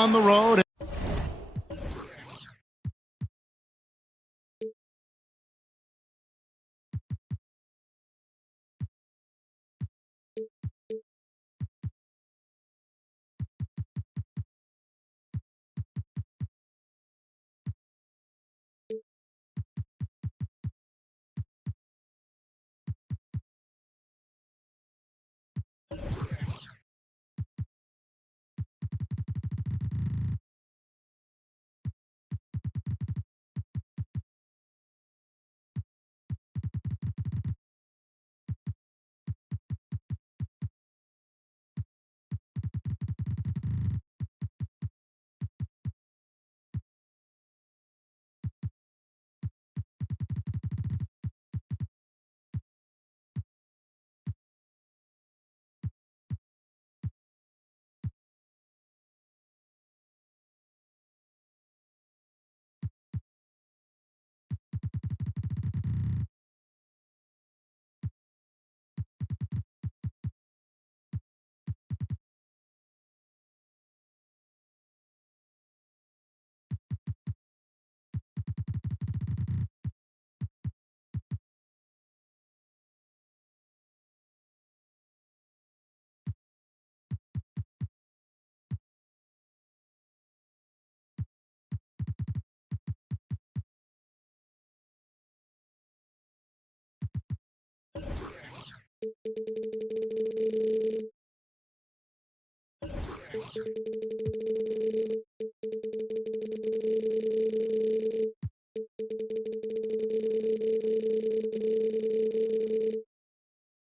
on the road.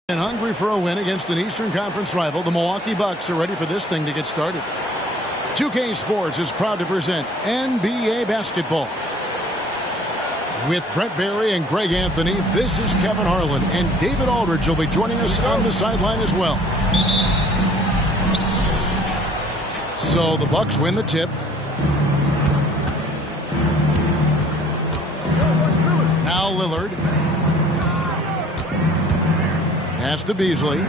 And hungry for a win against an Eastern Conference rival, the Milwaukee Bucks are ready for this thing to get started. 2K Sports is proud to present NBA basketball. With Brent Barry and Greg Anthony, this is Kevin Harlan, and David Aldridge will be joining us on the sideline as well. So the Bucks win the tip. Now Lillard. Pass to Beasley.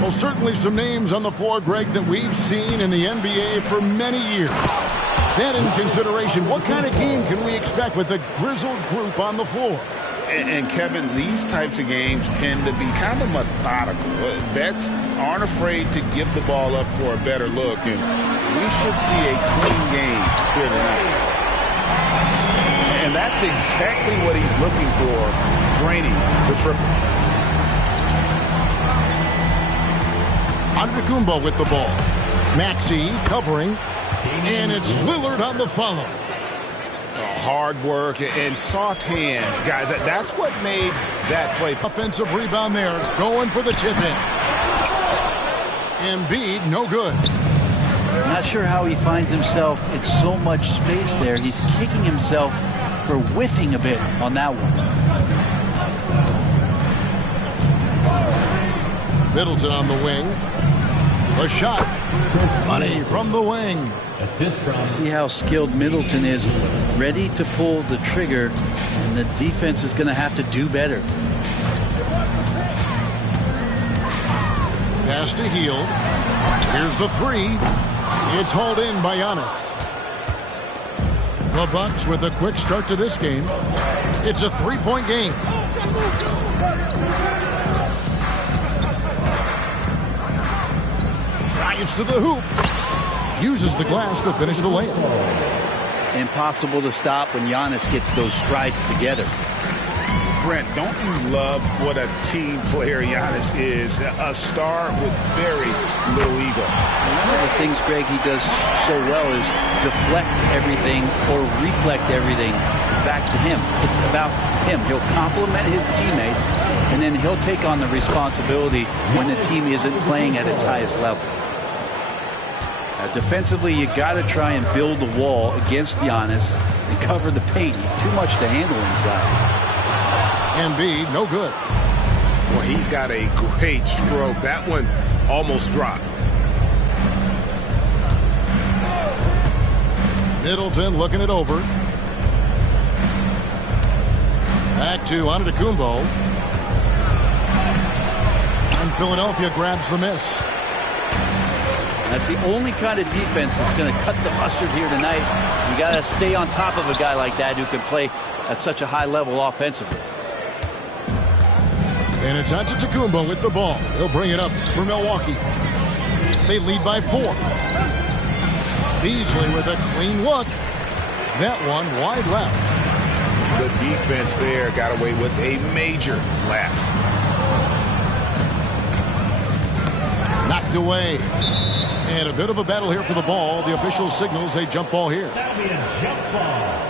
Well, certainly some names on the floor, Greg, that we've seen in the NBA for many years. That in consideration, what kind of game can we expect with a grizzled group on the floor? And Kevin, these types of games tend to be kind of methodical. Vets aren't afraid to give the ball up for a better look, and we should see a clean game here tonight. And that's exactly what he's looking for, draining the triple. Antetokounmpo with the ball. Maxey covering, and it's Lillard on the follow. Hard work and soft hands, guys. That's what made that play. Offensive rebound there, going for the tip-in. Embiid, no good. Not sure how he finds himself in so much space there. He's kicking himself for whiffing a bit on that one. Middleton on the wing. A shot. Money from the wing. See how skilled Middleton is, ready to pull the trigger, and the defense is going to have to do better. Pass to Hield. Here's the three. It's hauled in by Giannis. The Bucks with a quick start to this game. It's a three-point game. Drives to the hoop. Uses the glass to finish the layup. Impossible to stop when Giannis gets those strides together. Brent, don't you love what a team player Giannis is? A star with very little ego. One of the things, Greg, he does so well is deflect everything or reflect everything back to him. It's about him. He'll compliment his teammates, and then he'll take on the responsibility when the team isn't playing at its highest level. Defensively, you got to try and build the wall against Giannis and cover the paint. Too much to handle inside. Embiid, no good. Well, he's got a great stroke. That one almost dropped. Middleton looking it over. Back to Antetokounmpo. And Philadelphia grabs the miss. That's the only kind of defense that's going to cut the mustard here tonight. You got to stay on top of a guy like that who can play at such a high level offensively. And it's Antetokounmpo with the ball. He'll bring it up for Milwaukee. They lead by 4. Beasley with a clean look. That one wide left. The defense there got away with a major lapse. Knocked away. And a bit of a battle here for the ball. The official signals a jump ball here. That'll be a jump ball.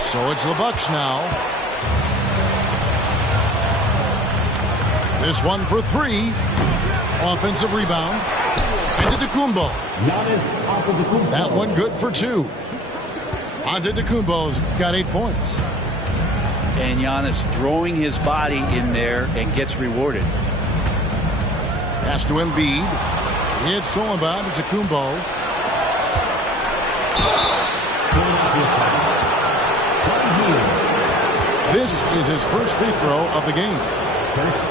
So it's the Bucks now. This one for 3. Offensive rebound. Antetokounmpo. That one good for 2. Antetokounmpo's got 8 points. And Giannis throwing his body in there and gets rewarded. Pass to Embiid. It's all about Antetokounmpo. This is his first free throw of the game.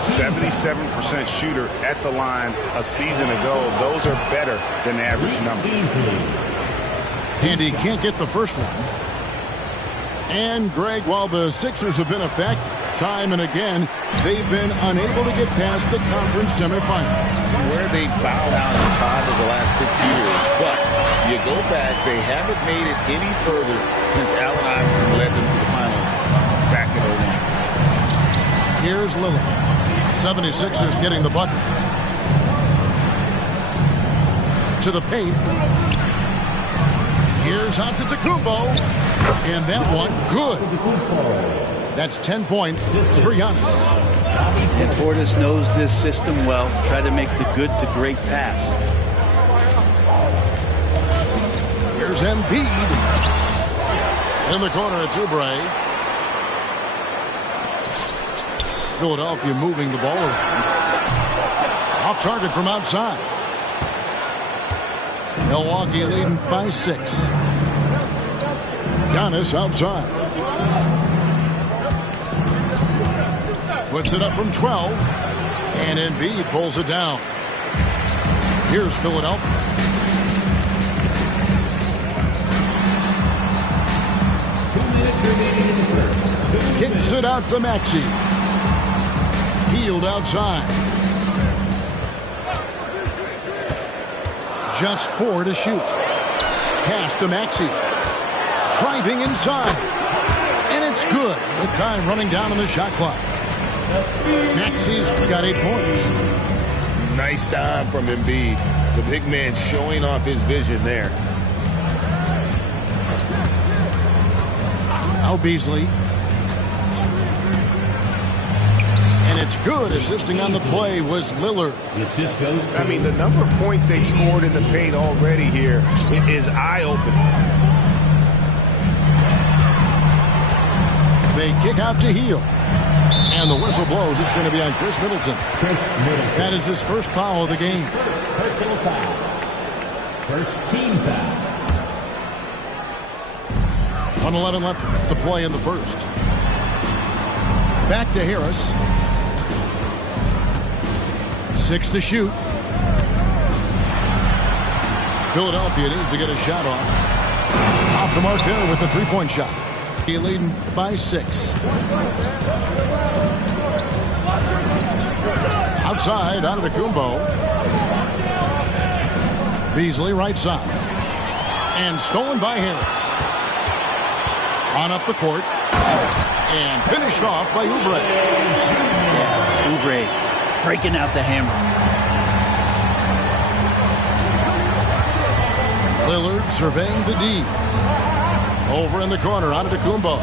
77% shooter at the line a season ago. Those are better than the average number. And he can't get the first one. And, Greg, while the Sixers have been effective time and again, they've been unable to get past the conference semifinals. Where they bowed out in 5 of the last 6 years. But you go back, they haven't made it any further since Allen Iverson led them to the finals back in 01. Here's Lillard. 76ers getting the bucket. To the paint. Here's Antetokounmpo. And that one, good. That's 10 points for Giannis. And Portis knows this system well. Try to make the good to great pass. Here's Embiid. In the corner, it's Oubre. Philadelphia moving the ball around. Off target from outside. Milwaukee leading by 6. Giannis outside. Puts it up from 12. And Embiid pulls it down. Here's Philadelphia. Kicks it out to Maxey. Healed outside. Just 4 to shoot. Pass to Maxey. Driving inside. And it's good. With time running down on the shot clock. Maxey's got 8 points. Nice time from Embiid. The big man showing off his vision there. Now Beasley. And it's good. Assisting on the play was Lillard. I mean, the number of points they've scored in the paint already here is eye-opening. They kick out to Hield. And the whistle blows. It's going to be on Chris Middleton. That is his first foul of the game. Personal foul. First team foul. 1:11 left to play in the first. Back to Harris. 6 to shoot. Philadelphia needs to get a shot off. Off the mark there with the three-point shot. He leading by 6. Outside, Antetokounmpo. Beasley right side. And stolen by Harris. On up the court. And finished off by Oubre. Yeah, Oubre breaking out the hammer. Lillard surveying the D. Over in the corner, Antetokounmpo.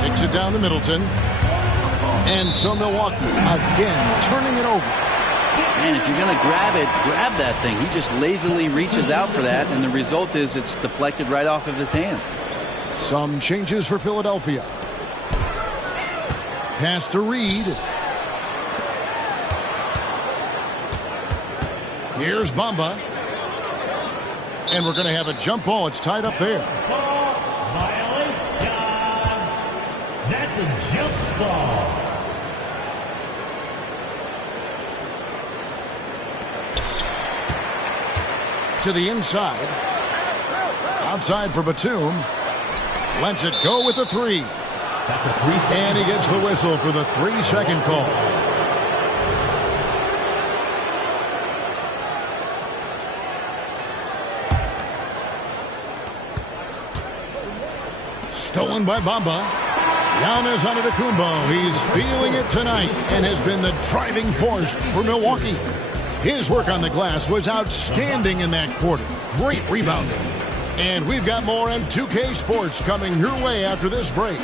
Takes it down to Middleton. And so Milwaukee again turning it over. Man, if you're going to grab it, grab that thing. He just lazily reaches out for that, and the result is it's deflected right off of his hand. Some changes for Philadelphia. Pass to Reed. Here's Bamba. And we're going to have a jump ball. It's tied up there. Violation. That's a jump ball. To the inside. Outside for Batum. Lets it go with the 3. That's a 3-second. And he gets the whistle for the 3-second call. Stolen by Bamba. Giannis Antetokounmpo. He's feeling it tonight and has been the driving force for Milwaukee. His work on the glass was outstanding in that quarter. Great rebounding. And we've got more on 2K Sports coming your way after this break.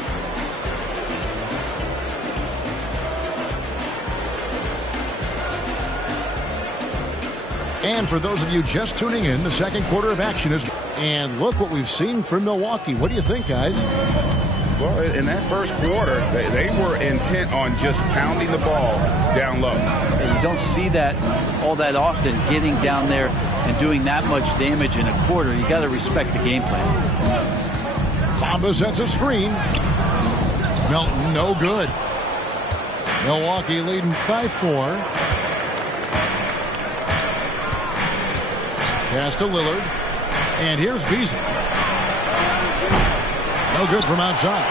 And for those of you just tuning in, the second quarter of action is... And look what we've seen from Milwaukee. What do you think, guys? Well, in that first quarter, they were intent on just pounding the ball down low. And you don't see that all that often, getting down there and doing that much damage in a quarter. You got to respect the game plan. Bamba sets a screen. Melton, no good. Milwaukee leading by 4. Pass to Lillard. And here's Beasley. No good from outside.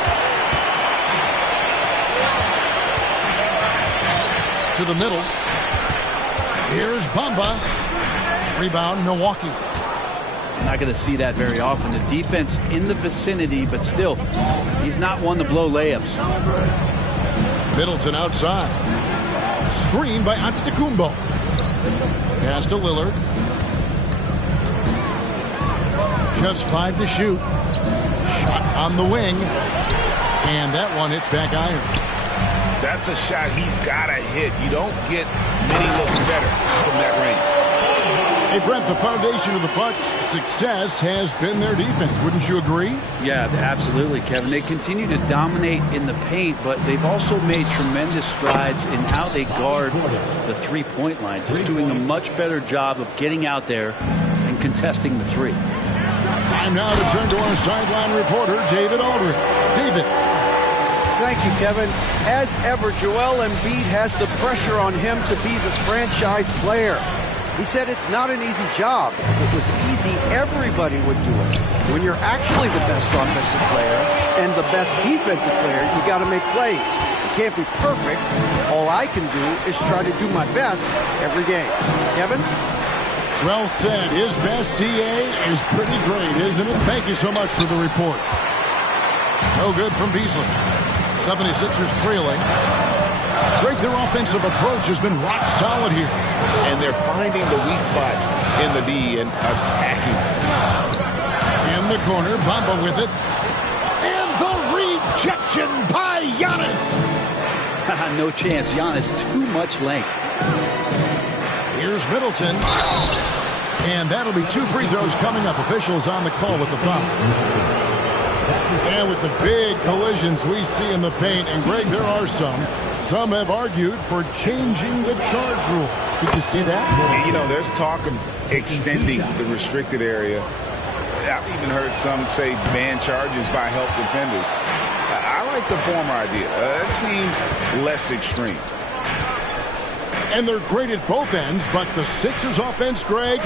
To the middle. Here's Bamba. Rebound, Milwaukee. You're not going to see that very often. The defense in the vicinity, but still, he's not one to blow layups. Middleton outside. Screen by Antetokounmpo. Pass to Lillard. Just 5 to shoot. Shot on the wing. And that one hits back iron. That's a shot he's got to hit. You don't get many looks better from that range. Hey, Brent, the foundation of the Bucks' success has been their defense. Wouldn't you agree? Yeah, absolutely, Kevin. They continue to dominate in the paint, but they've also made tremendous strides in how they guard the three-point line. Just doing a much better job of getting out there and contesting the 3. Time now to turn to our sideline reporter, David Aldridge. David. Thank you, Kevin. As ever, Joel Embiid has the pressure on him to be the franchise player. He said it's not an easy job. If it was easy, everybody would do it. When you're actually the best offensive player and the best defensive player, you got to make plays. You can't be perfect. All I can do is try to do my best every game. Kevin? Well said. His best DA is pretty great, isn't it? Thank you so much for the report. No good from Beasley. 76ers trailing. Greg, their offensive approach has been rock solid here. And they're finding the weak spots in the D and attacking. In the corner, Bamba with it. And the rejection by Giannis. No chance. Giannis, too much length. Here's Middleton. And that'll be 2 free throws coming up. Officials on the call with the foul. And with the big collisions we see in the paint, and Greg, there are some. Some have argued for changing the charge rule. Did you see that? You know, there's talk of extending the restricted area. I've even heard some say ban charges by help defenders. I like the former idea. It seems less extreme. And they're great at both ends, but the Sixers offense, Greg,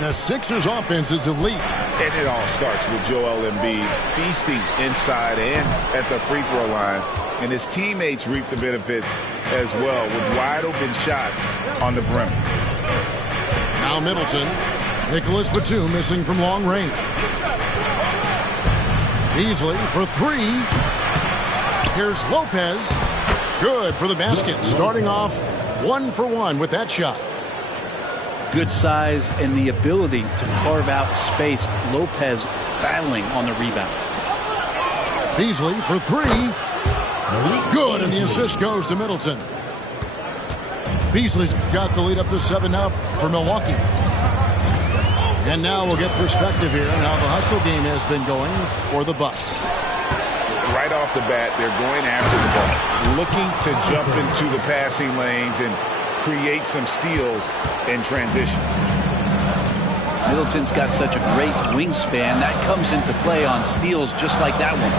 the Sixers offense is elite. And it all starts with Joel Embiid feasting inside and at the free throw line. And his teammates reap the benefits as well with wide open shots on the brim. Now Middleton. Nicholas Batum missing from long range. Beasley for 3. Here's Lopez. Good for the basket. Starting off 1 for 1 with that shot. Good size and the ability to carve out space. Lopez battling on the rebound. Beasley for 3. Good, and the assist goes to Middleton. Beasley's got the lead up to 7 now for Milwaukee. And now we'll get perspective here on how the hustle game has been going for the Bucks. Right off the bat, they're going after the ball, looking to jump into the passing lanes and create some steals in transition. Middleton's got such a great wingspan. That comes into play on steals just like that one.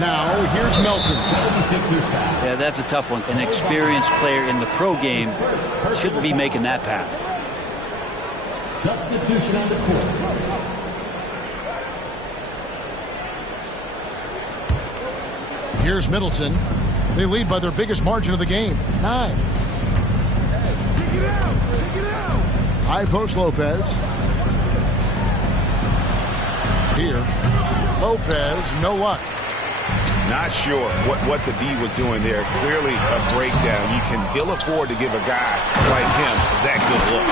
Now, here's Melton. Yeah, that's a tough one. An experienced player in the pro game shouldn't be making that pass. Substitution on the court. Here's Middleton. They lead by their biggest margin of the game, 9. High post Lopez. Here, Lopez, no luck. Not sure what the D was doing there. Clearly a breakdown. You can ill afford to give a guy like him that good look.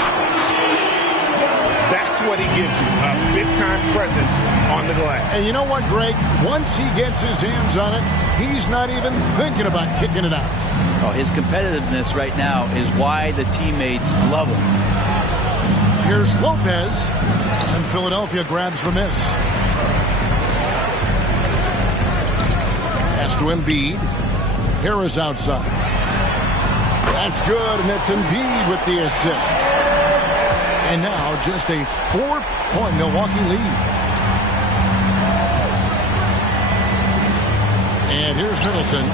That's what he gives you, a big-time presence on the glass. And you know what, Greg? Once he gets his hands on it, he's not even thinking about kicking it out. Oh, his competitiveness right now is why the teammates love him. Here's Lopez, and Philadelphia grabs the miss. Pass to Embiid. Harris outside. That's good, and it's Embiid with the assist. And now just a 4-point Milwaukee lead. And here's Middleton.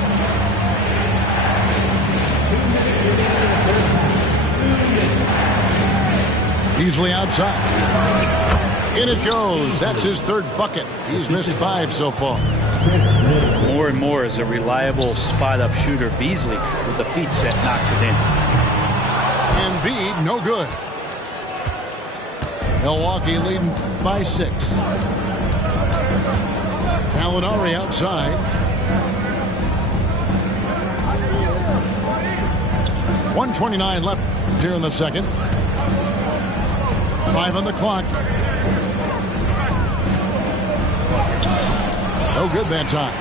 Easily outside. In it goes. That's his third bucket. He's missed 5 so far. More and more as a reliable spot-up shooter. Beasley with the feet set knocks it in. Embiid, no good. Milwaukee leading by 6. Gallinari outside. 1:29 left here in the second. 5 on the clock. No good that time.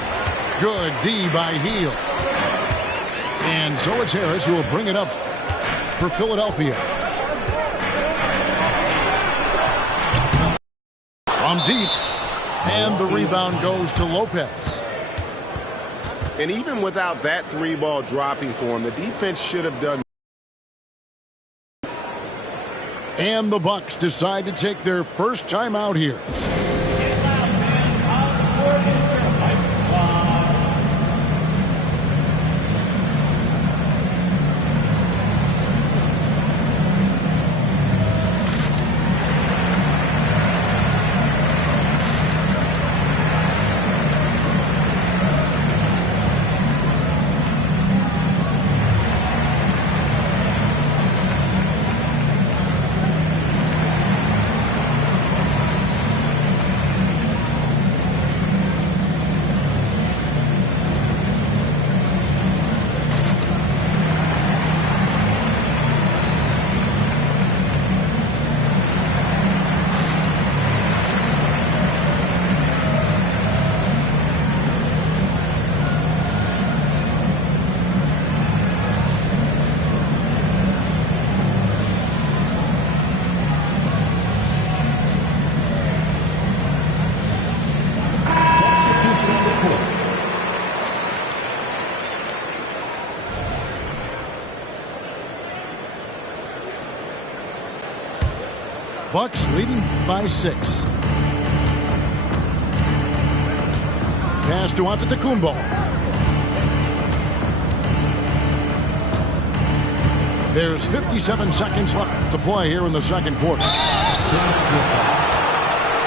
Good D by Hield. And so it's Harris who will bring it up for Philadelphia. From deep. And the rebound goes to Lopez. And even without that 3-ball dropping for him, the defense should have done. And the Bucks decide to take their first time out here. Bucks leading by 6. Pass to Antetokounmpo. There's 57 seconds left to play here in the second quarter.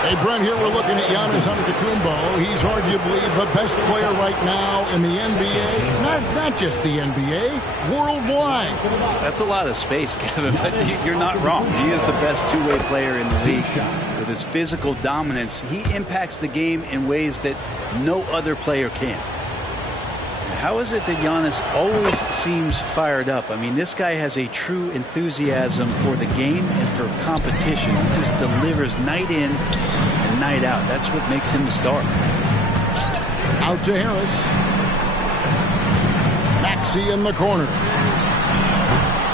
Hey, Brent, here we're looking at Giannis Antetokounmpo. He's arguably the best player right now in the NBA. Not just the NBA, worldwide. That's a lot of space, Kevin, but you're not wrong. He is the best two-way player in the league. With his physical dominance, he impacts the game in ways that no other player can. How is it that Giannis always seems fired up? I mean, this guy has a true enthusiasm for the game and for competition. He just delivers night in and night out. That's what makes him the star. Out to Harris. Maxey in the corner.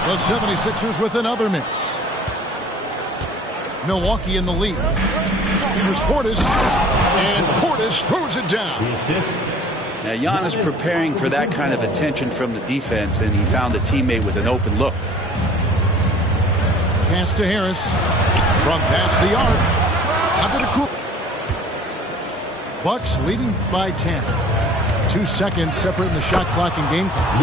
The 76ers with another miss. Milwaukee in the lead. Here's Portis. And Portis throws it down. The assist Now, Giannis preparing for that kind of attention from the defense, and he found a teammate with an open look. Pass to Harris. From past the arc. Antetokounmpo. Bucks leading by 10. 2 seconds separating the shot clock and game clock.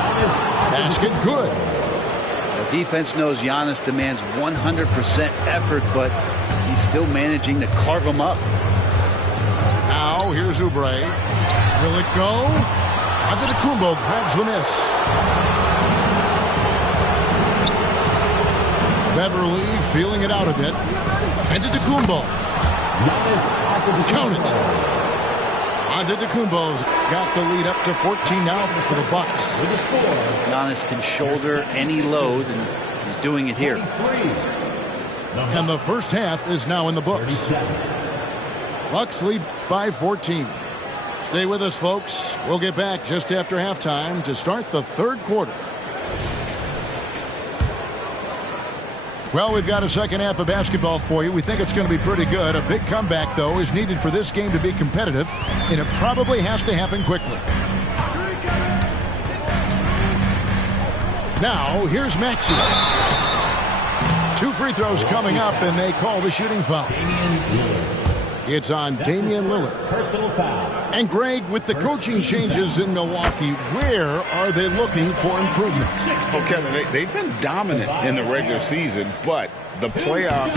Basket good. The defense knows Giannis demands 100% effort, but he's still managing to carve him up. Now here's Oubre. Will it go? Antetokounmpo grabs the miss. Beverly feeling it out a bit. Antetokounmpo. Count it. Antetokounmpo's got the lead up to 14 now for the Bucks. Giannis can shoulder any load, and he's doing it here. And the first half is now in the books. Bucks lead by 14. Stay with us, folks. We'll get back just after halftime to start the third quarter. Well, we've got a second half of basketball for you. We think it's going to be pretty good. A big comeback, though, is needed for this game to be competitive, and it probably has to happen quickly. Now, here's Maxey. 2 free throws coming up, and they call the shooting foul. It's on Damian Lillard. Personal foul. And Greg, with the coaching changes in Milwaukee, where are they looking for improvement? Well, Kevin, they've been dominant in the regular season, but the playoffs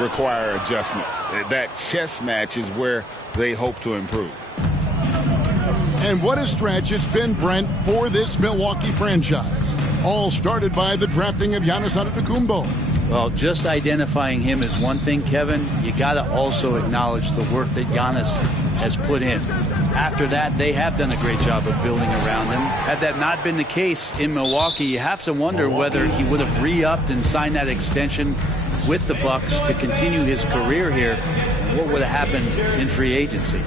require adjustments. That chess match is where they hope to improve. And what a stretch it's been, Brent, for this Milwaukee franchise. All started by the drafting of Giannis Antetokounmpo. Well, just identifying him is one thing, Kevin. You got to also acknowledge the work that Giannis has put in. After that, they have done a great job of building around him. Had that not been the case in Milwaukee, you have to wonder whether he would have re-upped and signed that extension with the Bucks to continue his career here. What would have happened in free agency?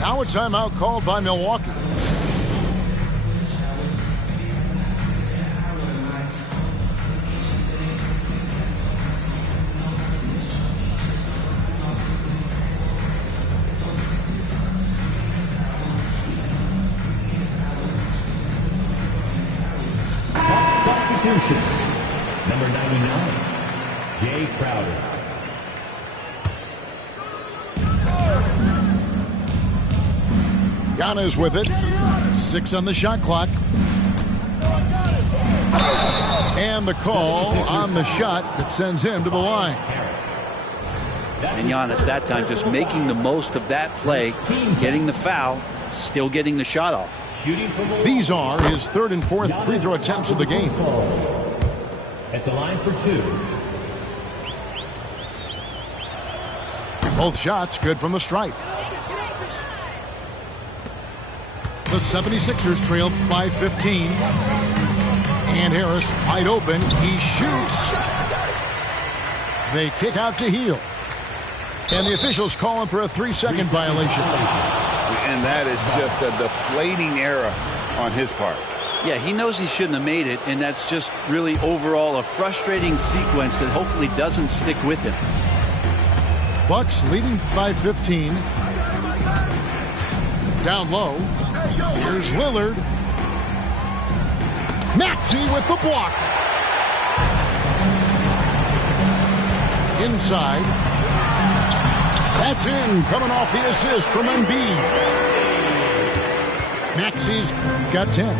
Now a timeout called by Milwaukee. Number 99, Jay Crowder. Giannis with it. 6 on the shot clock. And the call on the shot that sends him to the line. And Giannis that time just making the most of that play, getting the foul, still getting the shot off. These are his 3rd and 4th free throw attempts of the game. At the line for 2. Both shots good from the stripe. The 76ers trail by 15. And Harris wide open. He shoots. They kick out to Hield. And the officials call him for a 3-second violation. And that is just a deflating error on his part. Yeah, he knows he shouldn't have made it, and that's just really overall a frustrating sequence that hopefully doesn't stick with him. Bucks leading by 15. Down low. Here's Lillard. Maxey with the block. Inside. That's in, coming off the assist from Embiid. Maxey's got 10.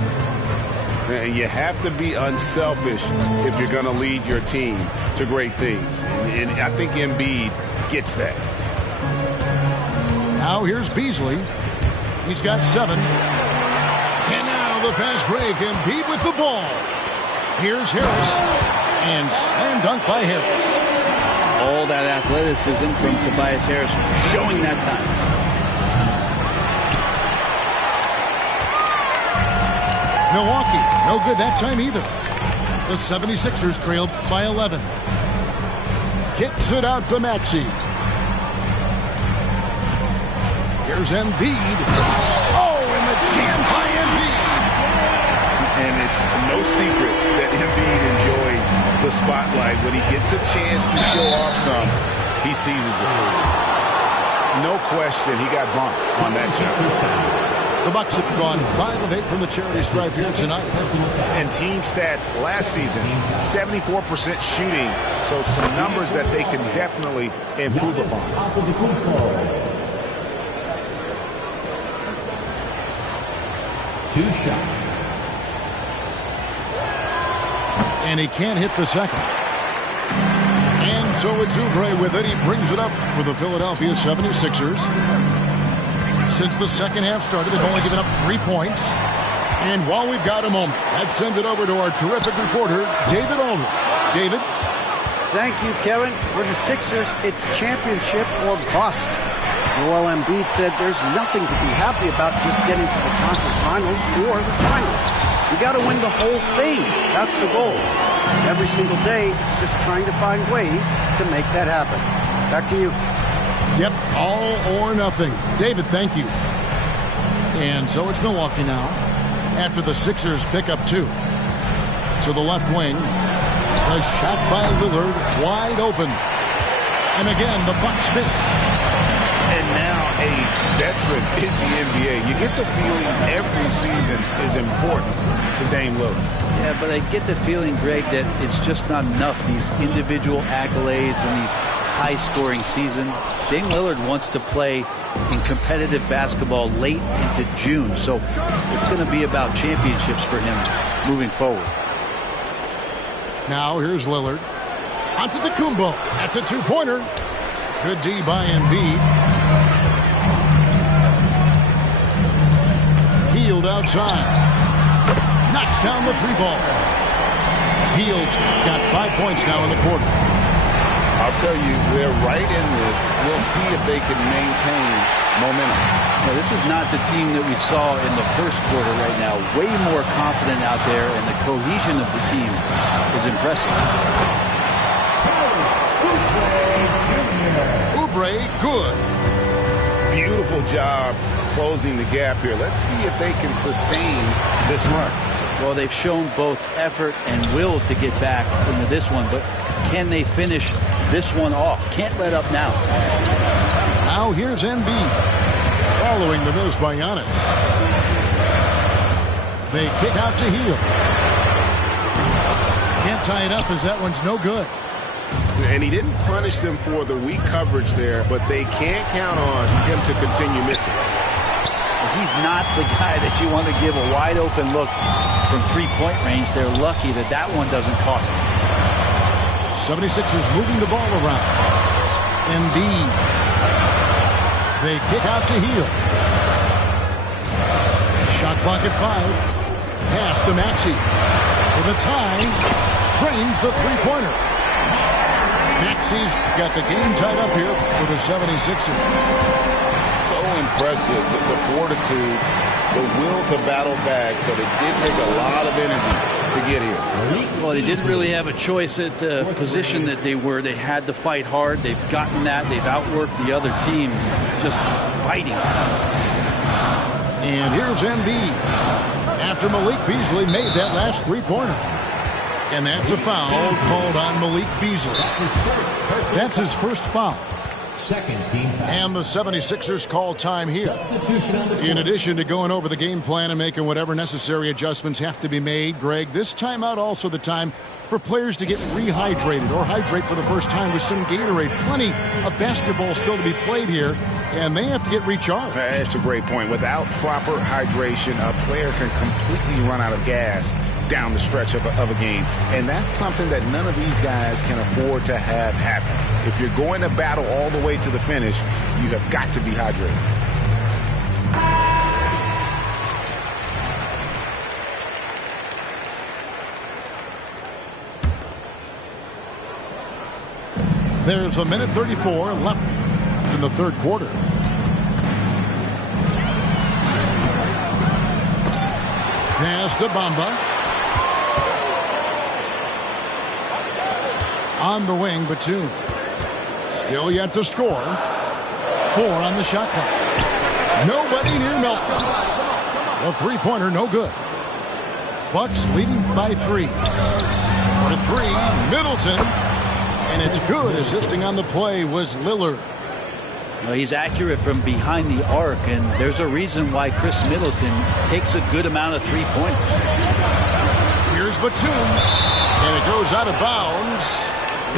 You have to be unselfish if you're going to lead your team to great things. And I think Embiid gets that. Now here's Beasley. He's got 7. And now the fast break. Embiid with the ball. Here's Harris. And slam dunk by Harris. All that athleticism from Tobias Harris showing that time. Milwaukee, no good that time either. The 76ers trailed by 11. Kicks it out to Maxey. Here's Embiid. Oh, and the jam by Embiid. And it's no secret that Embiid enjoys the spotlight. When he gets a chance to show off some, he seizes it. No question, he got bumped on that shot. The Bucks have gone 5 of 8 from the charity stripe here tonight. And team stats last season, 74% shooting. So some numbers that they can definitely improve upon. Two shots. And he can't hit the second. And so it's Oubre with it. He brings it up for the Philadelphia 76ers. Since the second half started, they've only given up 3 points. And while we've got a moment, let's send it over to our terrific reporter, David Aldridge. David? Thank you, Kevin. For the Sixers, it's championship or bust. Joel Embiid said there's nothing to be happy about just getting to the conference finals or the finals. You got to win the whole thing. That's the goal. Every single day, it's just trying to find ways to make that happen. Back to you. Yep, all or nothing. David, thank you. And so it's Milwaukee now. After the Sixers pick up 2. To the left wing. A shot by Lillard, wide open. And again, the Bucks miss. And now a veteran in the NBA. You get the feeling every season is important to Dame Lillard. Yeah, but I get the feeling, Greg, that it's just not enough. These individual accolades and these high-scoring season. Dame Lillard wants to play in competitive basketball late into June. So it's going to be about championships for him moving forward. Now here's Lillard. Antetokounmpo. That's a 2-pointer. Good D by Embiid. Hield outside. Knocks down the 3-ball. Hield's got 5 points now in the quarter. I'll tell you, they're right in this. We'll see if they can maintain momentum. Now, this is not the team that we saw in the first quarter right now. Way more confident out there, and the cohesion of the team is impressive. Oubre, good. Beautiful job closing the gap here. Let's see if they can sustain this run. Well, they've shown both effort and will to get back into this one, but can they finish this one off? Can't let up now. Now here's Embiid. Following the miss by Giannis. They kick out to Hield. Can't tie it up as that one's no good. And he didn't punish them for the weak coverage there, but they can't count on him to continue missing. He's not the guy that you want to give a wide-open look from three-point range. They're lucky that that one doesn't cost them. 76ers moving the ball around. Embiid. They kick out to Hield. Shot clock at 5. Pass to Maxey. For the tie. Trains the three-pointer. Maxey's got the game tied up here for the 76ers. So impressive, the fortitude, the will to battle back, but it did take a lot of energy to get here. Well, they didn't really have a choice at the position that they were. They had to fight hard. They've gotten that. They've outworked the other team, just fighting. And here's Embiid after Malik Beasley made that last three-pointer. And that's a foul called on Malik Beasley. That's his first foul. Second team foul. And the 76ers call time here. In addition to going over the game plan and making whatever necessary adjustments have to be made, Greg, this timeout also the time for players to get rehydrated or hydrate for the first time with some Gatorade. Plenty of basketball still to be played here, and they have to get recharged. That's a great point. Without proper hydration, a player can completely run out of gas down the stretch of a game. And that's something that none of these guys can afford to have happen. If you're going to battle all the way to the finish, you have got to be hydrated. There's a minute 34 left in the third quarter. Pass to Bamba. On the wing, Batum. Still yet to score. 4 on the shot clock. Nobody near Milton. The three-pointer, no good. Bucks leading by 3. For 3, Middleton. And it's good. Assisting on the play was Lillard. Well, he's accurate from behind the arc, and there's a reason why Chris Middleton takes a good amount of three-pointers. Here's Batum, and it goes out of bounds.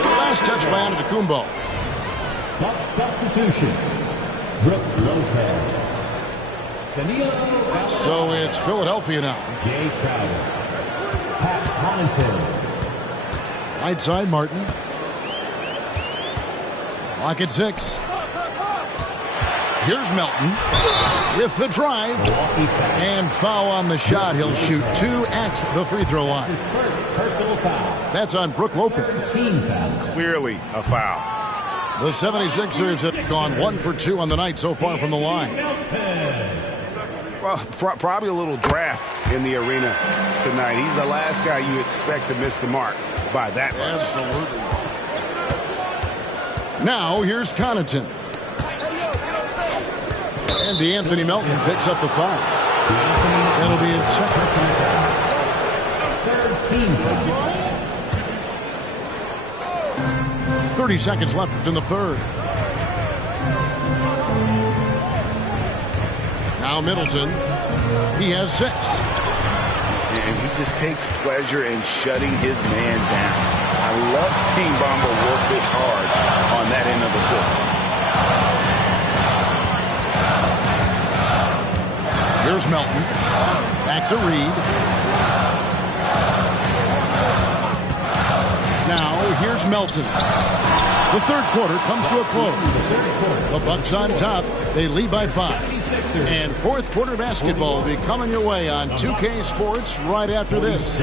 Last touch by Antetokounmpo. Substitution. Brooke Lopez. Danilo. So it's Philadelphia now. Jay Crowder. Pat Connaughton. Right side, Martin. Clock at 6. Here's Melton with the drive. And foul on the shot. He'll shoot 2 at the free throw line. His first personal foul. That's on Brooke Lopez. Team foul. Clearly a foul. The 76ers have gone 1 for 2 on the night so far from the line. Well, probably a little draft in the arena tonight. He's the last guy you expect to miss the mark by that much. Absolutely. Now here's Connaughton. And DeAnthony Melton picks up the foul. That'll be his second foul. Third team foul. 30 seconds left in the third. Now Middleton. He has 6. And he just takes pleasure in shutting his man down. I love seeing Bamba work this hard on that end of the floor. Here's Melton. Back to Reed. Now here's Melton. The third quarter comes to a close. The Bucks on top. They lead by 5. And fourth quarter basketball will be coming your way on 2K Sports right after this.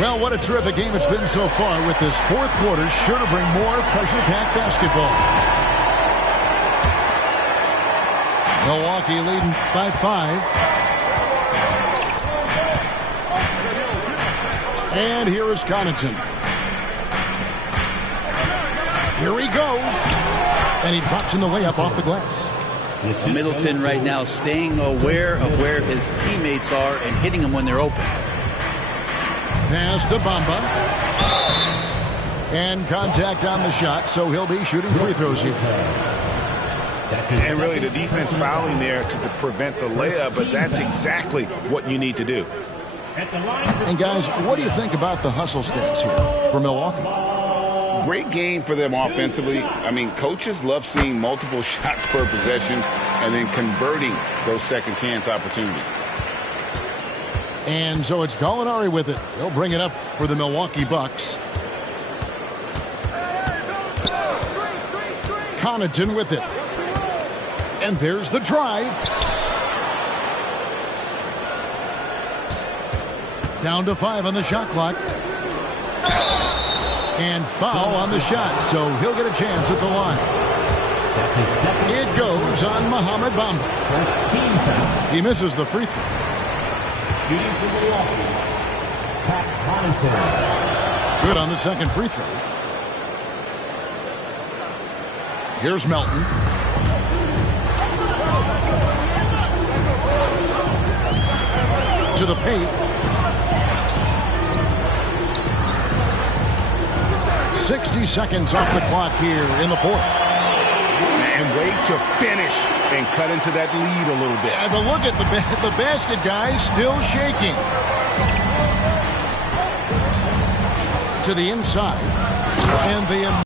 Well, what a terrific game it's been so far, with this fourth quarter sure to bring more pressure-packed basketball. Milwaukee leading by 5. And here is Connaughton. Here he goes. And he drops in the layup off the glass. Middleton right now staying aware of where his teammates are and hitting them when they're open. Pass to Bamba. And contact on the shot, so he'll be shooting free throws here. And really the defense fouling there to prevent the layup, but that's exactly what you need to do. And guys, what do you think about the hustle stats here for Milwaukee? Great game for them offensively. I mean, coaches love seeing multiple shots per possession and then converting those second chance opportunities. And so it's Gallinari with it. He'll bring it up for the Milwaukee Bucks. Connaughton with it. And there's the drive. Down to 5 on the shot clock. And foul on the shot, so he'll get a chance at the line. It goes on Mohamed Bamba. First team foul. He misses the free throw. Shooting for Milwaukee. Pat Connaughton. Good on the second free throw. Here's Melton. To the paint. 60 seconds off the clock here in the fourth. And wait to finish and cut into that lead a little bit. But look at the basket, guys, still shaking. To the inside. And the